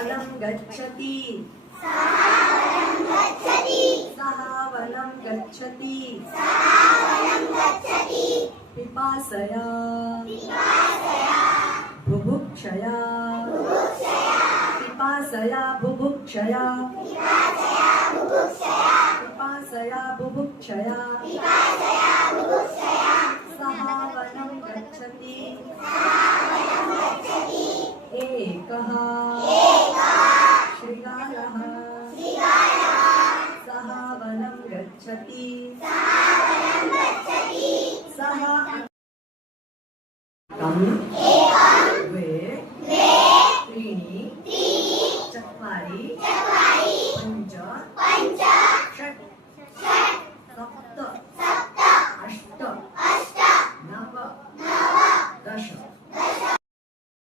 वनं गच्छति सः वनं गच्छति पिपासया बुभुक्षया पिपासया बुभुक्षया पिपासया बुभुक्षया सः वनं गच्छति एकः शृगालः सः वनं गच्छति